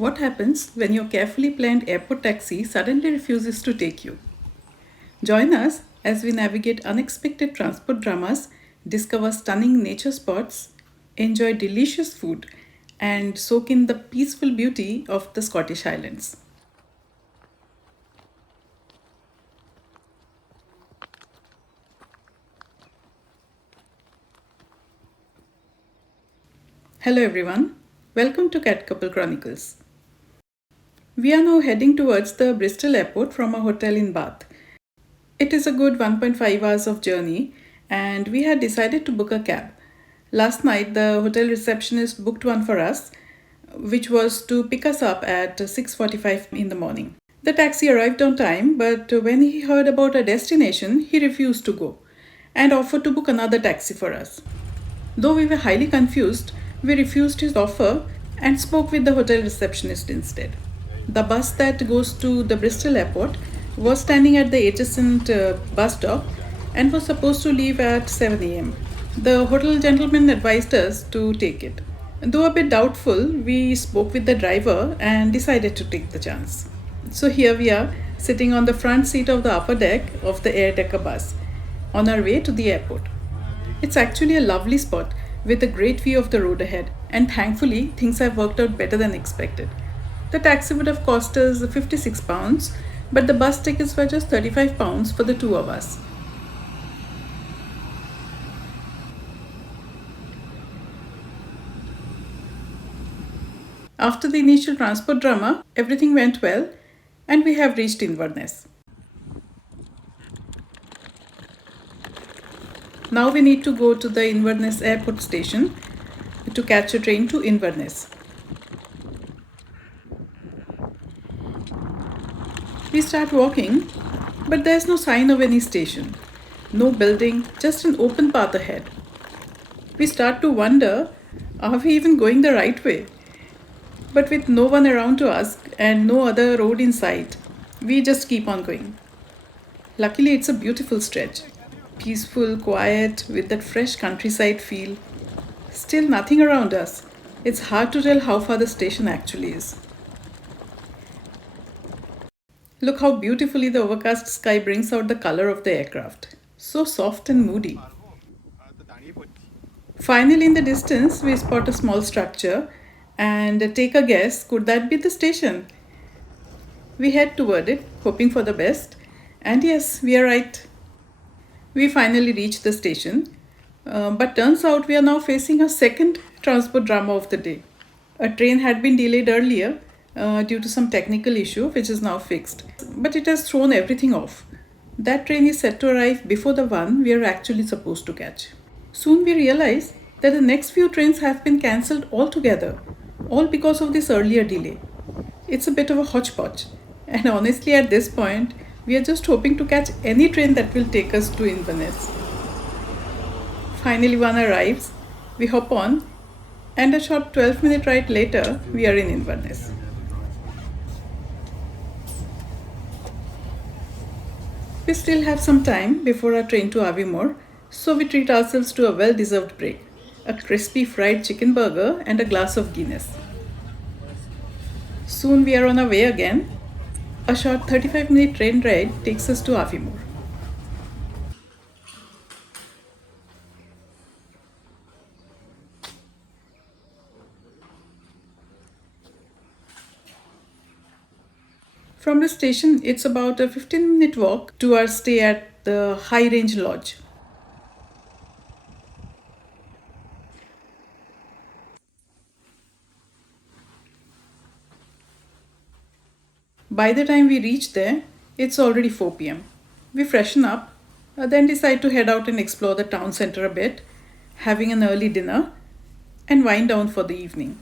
What happens when your carefully planned airport taxi suddenly refuses to take you? Join us as we navigate unexpected transport dramas, discover stunning nature spots, enjoy delicious food, and soak in the peaceful beauty of the Scottish Highlands. Hello everyone, welcome to Cat Couple Chronicles. We are now heading towards the Bristol airport from a hotel in Bath. It is a good 1.5 hours of journey and we had decided to book a cab. Last night the hotel receptionist booked one for us, which was to pick us up at 6:45 in the morning. The taxi arrived on time, but when he heard about our destination, he refused to go and offered to book another taxi for us. Though we were highly confused, we refused his offer and spoke with the hotel receptionist instead. The bus that goes to the Bristol airport was standing at the adjacent bus stop and was supposed to leave at 7 am. The hotel gentleman advised us to take it. Though a bit doubtful, we spoke with the driver and decided to take the chance. So here we are, sitting on the front seat of the upper deck of the air-decker bus, on our way to the airport. It's actually a lovely spot with a great view of the road ahead, and thankfully things have worked out better than expected. The taxi would have cost us £56, but the bus tickets were just £35 for the two of us. After the initial transport drama, everything went well and we have reached Inverness. Now we need to go to the Inverness airport station to catch a train to Inverness. We start walking, but there's no sign of any station. No building, just an open path ahead. We start to wonder, are we even going the right way? But with no one around to ask and no other road in sight, we just keep on going. Luckily, it's a beautiful stretch. Peaceful, quiet, with that fresh countryside feel. Still nothing around us. It's hard to tell how far the station actually is. Look how beautifully the overcast sky brings out the color of the aircraft. So soft and moody. Finally, in the distance, we spot a small structure and take a guess, could that be the station? We head toward it, hoping for the best, and yes, we are right. We finally reach the station, but turns out we are now facing a second transport drama of the day. A train had been delayed earlier due to some technical issue which is now fixed, but it has thrown everything off. That train is set to arrive before the one we are actually supposed to catch. Soon we realize that the next few trains have been cancelled altogether, all because of this earlier delay. It's a bit of a hodgepodge, and honestly at this point, we are just hoping to catch any train that will take us to Inverness. Finally one arrives, we hop on, and a short 12-minute ride later, we are in Inverness. We still have some time before our train to Aviemore, so we treat ourselves to a well-deserved break. A crispy fried chicken burger and a glass of Guinness. Soon we are on our way again. A short 35-minute train ride takes us to Aviemore. From the station, it's about a 15-minute walk to our stay at the High Range Lodge. By the time we reach there, it's already 4 pm. We freshen up, then decide to head out and explore the town centre a bit, having an early dinner, and wind down for the evening.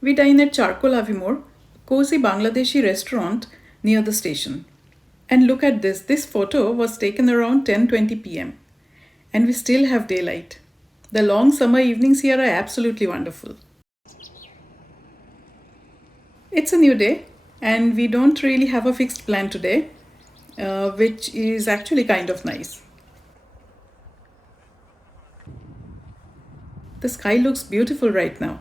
We dine at Charcoal Aviemore, a cozy Bangladeshi restaurant near the station. And look at this. This photo was taken around 10:20 p.m. and we still have daylight. The long summer evenings here are absolutely wonderful. It's a new day and we don't really have a fixed plan today, which is actually kind of nice. The sky looks beautiful right now.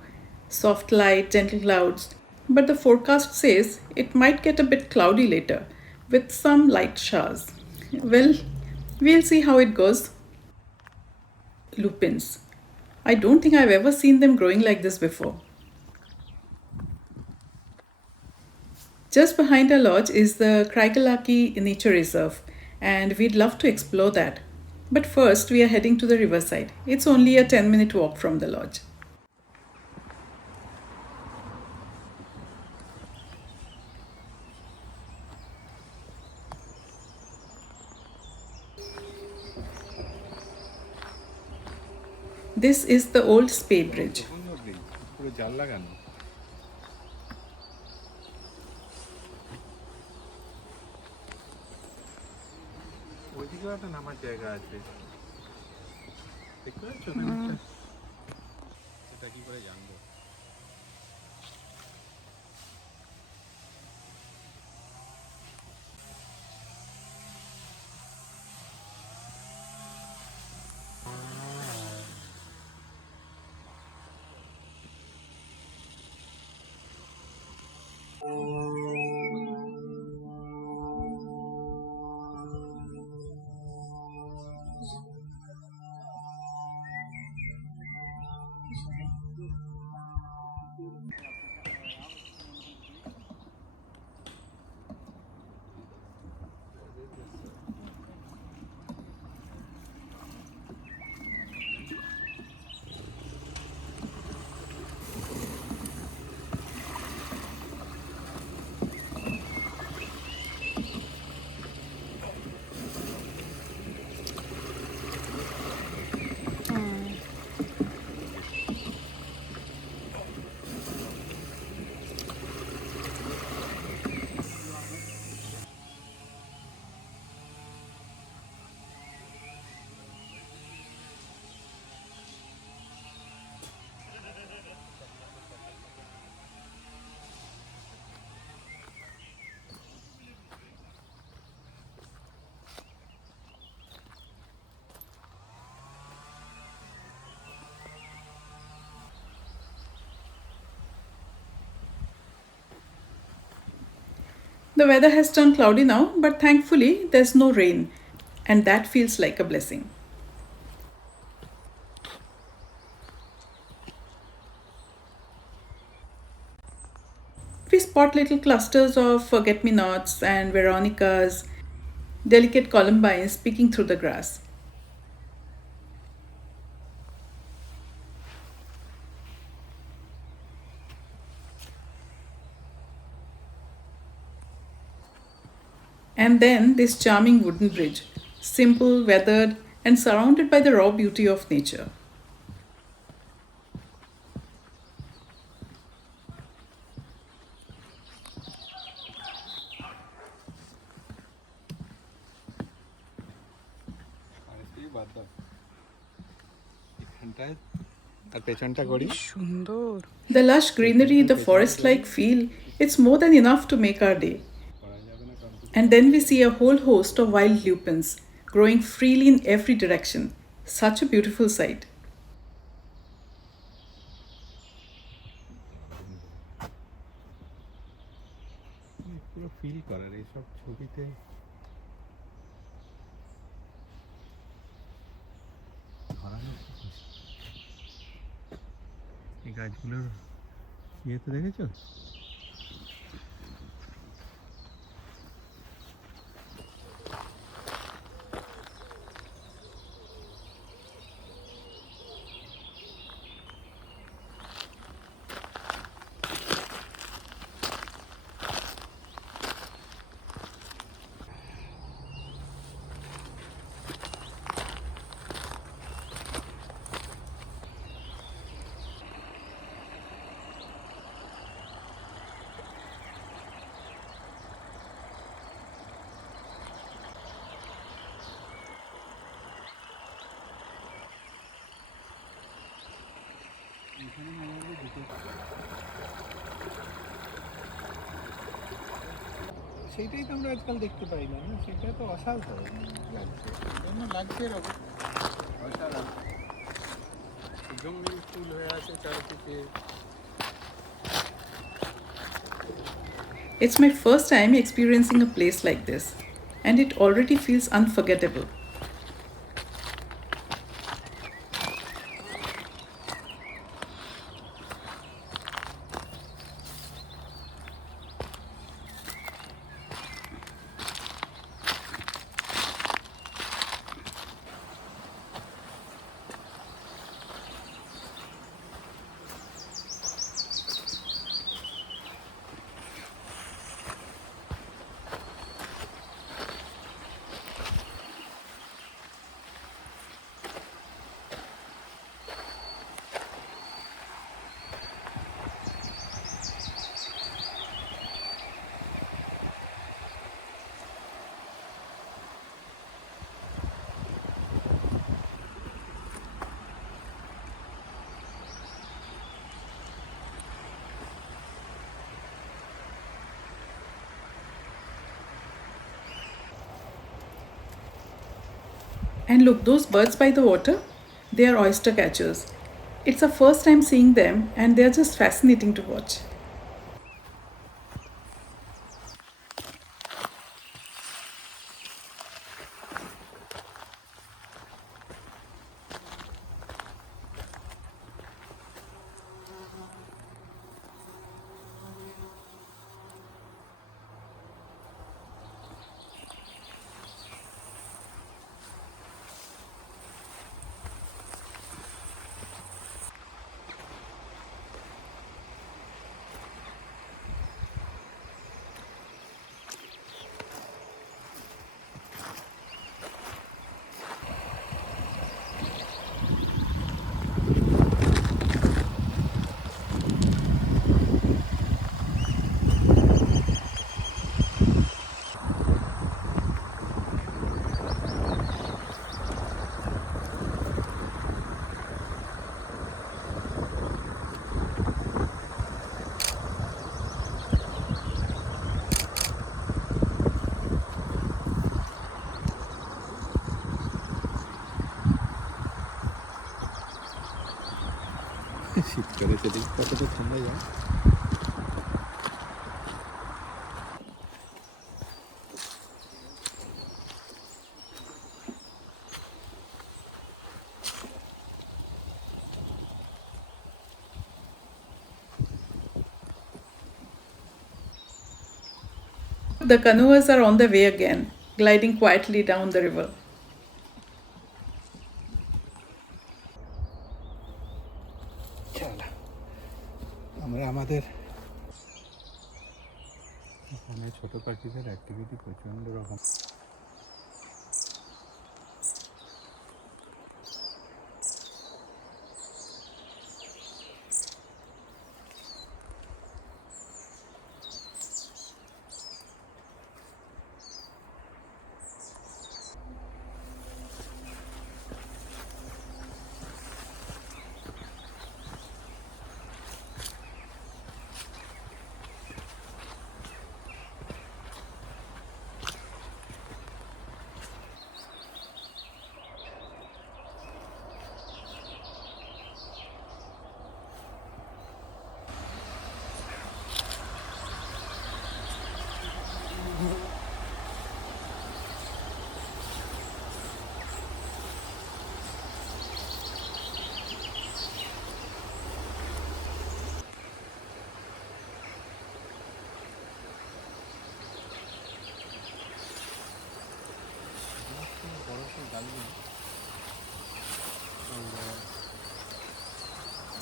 Soft light, gentle clouds, but the forecast says it might get a bit cloudy later with some light showers. Well, we'll see how it goes. Lupins. I don't think I've ever seen them growing like this before. Just behind our lodge is the Craigellachie Nature Reserve, and we'd love to explore that. But first, we are heading to the riverside. It's only a 10-minute walk from the lodge. This is the old Spey Bridge. The weather has turned cloudy now, but thankfully there's no rain, and that feels like a blessing. We spot little clusters of forget-me-nots and veronicas, delicate columbines peeking through the grass. And then this charming wooden bridge, simple, weathered, and surrounded by the raw beauty of nature. The lush greenery, the forest-like feel, it's more than enough to make our day. And then we see a whole host of wild lupins growing freely in every direction. Such a beautiful sight. গাছগুলোর ইয়েতে দেখেছো? সেইটাই তো আমরা আজকাল দেখতে পাই না, সেটা তো অসাধারণ লাগছে, জন্য লাগছে এরকম অসাধারণ জঙ্গলি ফুল হয়ে আছে চারদিকে। It's my first time experiencing a place like this, and it already feels unforgettable. And look, those birds by the water, they are oystercatchers. It's our first time seeing them, and they're just fascinating to watch. শীতকালে সেদিক কতটা ঠান্ডা যায়। The canoers are on their way again, gliding quietly down the river. আমরা আমাদের এখানে ছোট পাখিদের অ্যাক্টিভিটি প্রচণ্ড রকম।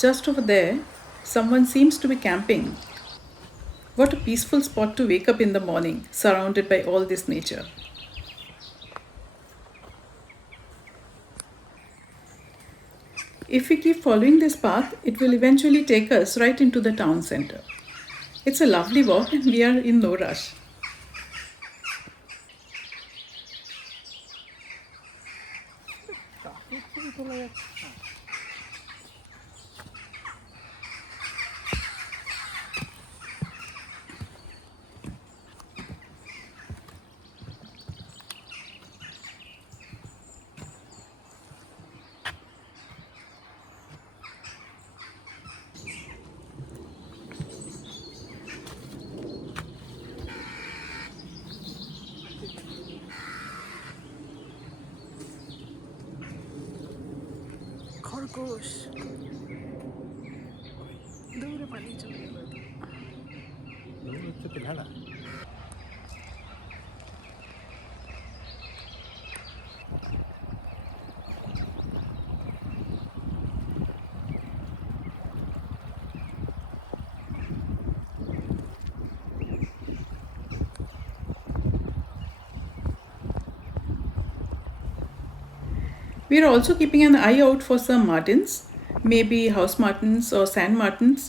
Just over there, someone seems to be camping. What a peaceful spot to wake up in the morning, surrounded by all this nature. If we keep following this path, it will eventually take us right into the town center. It's a lovely walk and we are in no rush. খরগোশ দৌড়ে পালিয়ে চলে গেল। হচ্ছে তো ভেড়া। We are also keeping an eye out for some martins, maybe house martins or sand martins.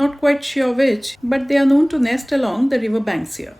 Not quite sure which, but they are known to nest along the river banks here.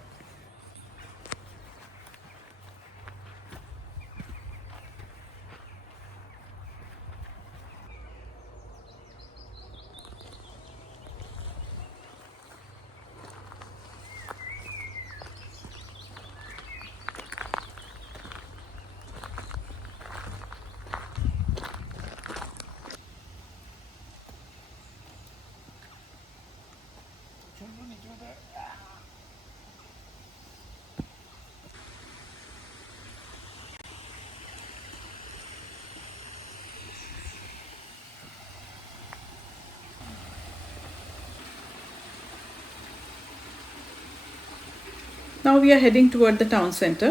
Now we are heading toward the town center,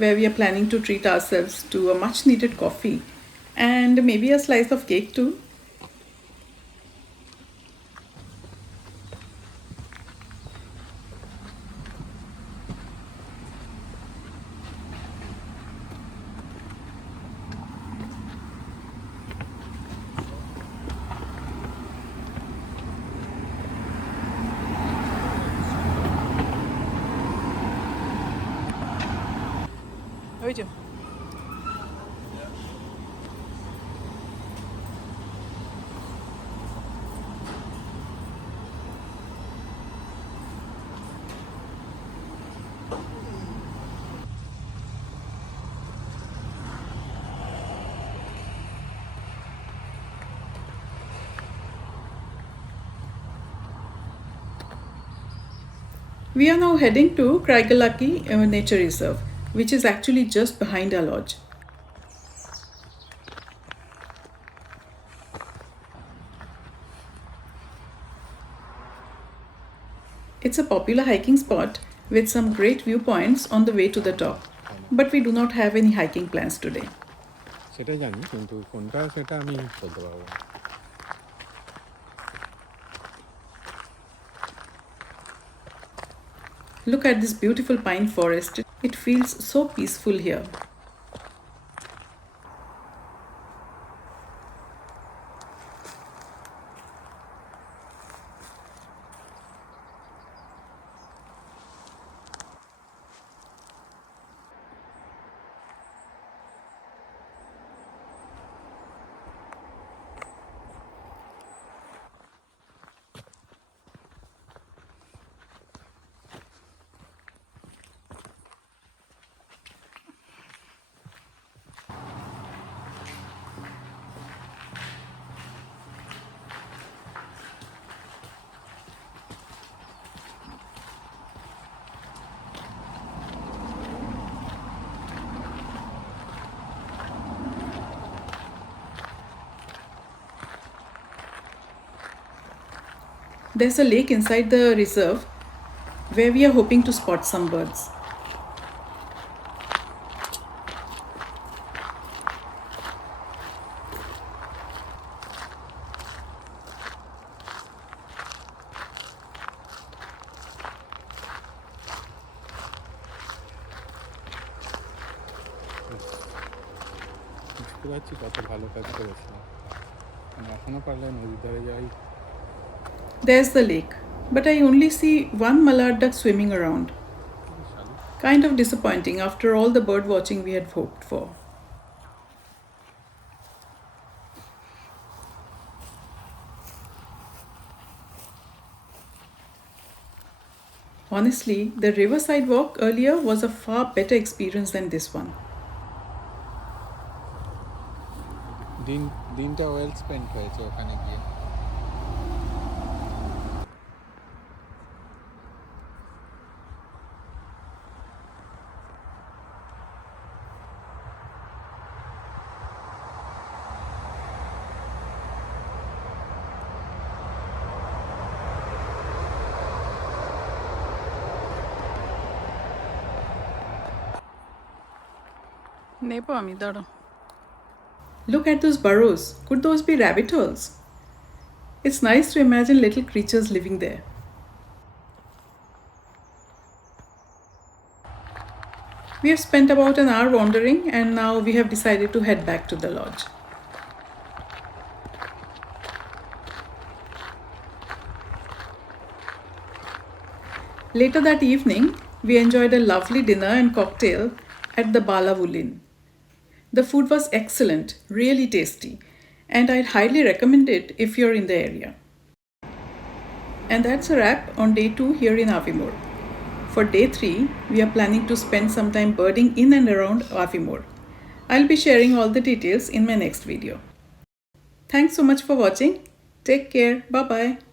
where we are planning to treat ourselves to a much needed coffee and maybe a slice of cake too. ওই যে We are now heading to Craigellachie Nature Reserve, which is actually just behind our lodge. It's a popular hiking spot with some great viewpoints on the way to the top, but we do not have any hiking plans today. সেটা জানি, কিন্তু কোনটা সেটা আমি বলতে পারবো না। Look at this beautiful pine forest. It feels so peaceful here. There's a lake inside the reserve where we are hoping to spot some birds. বুঝতে পারছি কত ভালো কাজ করেছিলাম। এখনো পারলে নদীর ধারে যাই। There's the lake, but I only see one mallard duck swimming around. Kind of disappointing after all the bird watching we had hoped for. Honestly, the Riverside walk earlier was a far better experience than this one. দিনটা well spent হয়েছে ওখানে গিয়ে। নেবো আমি, দাঁড়াও। Look at those burrows. Could those be rabbit holes? It's nice to imagine little creatures living there. We have spent about an hour wandering and now we have decided to head back to the lodge. Later that evening, we enjoyed a lovely dinner and cocktail at the Balavoulin. The food was excellent, really tasty, and I'd highly recommend it if you're in the area. And that's a wrap on day 2 here in Aviemore. For day 3, we are planning to spend some time birding in and around Aviemore. I'll be sharing all the details in my next video. Thanks so much for watching. Take care. Bye-bye.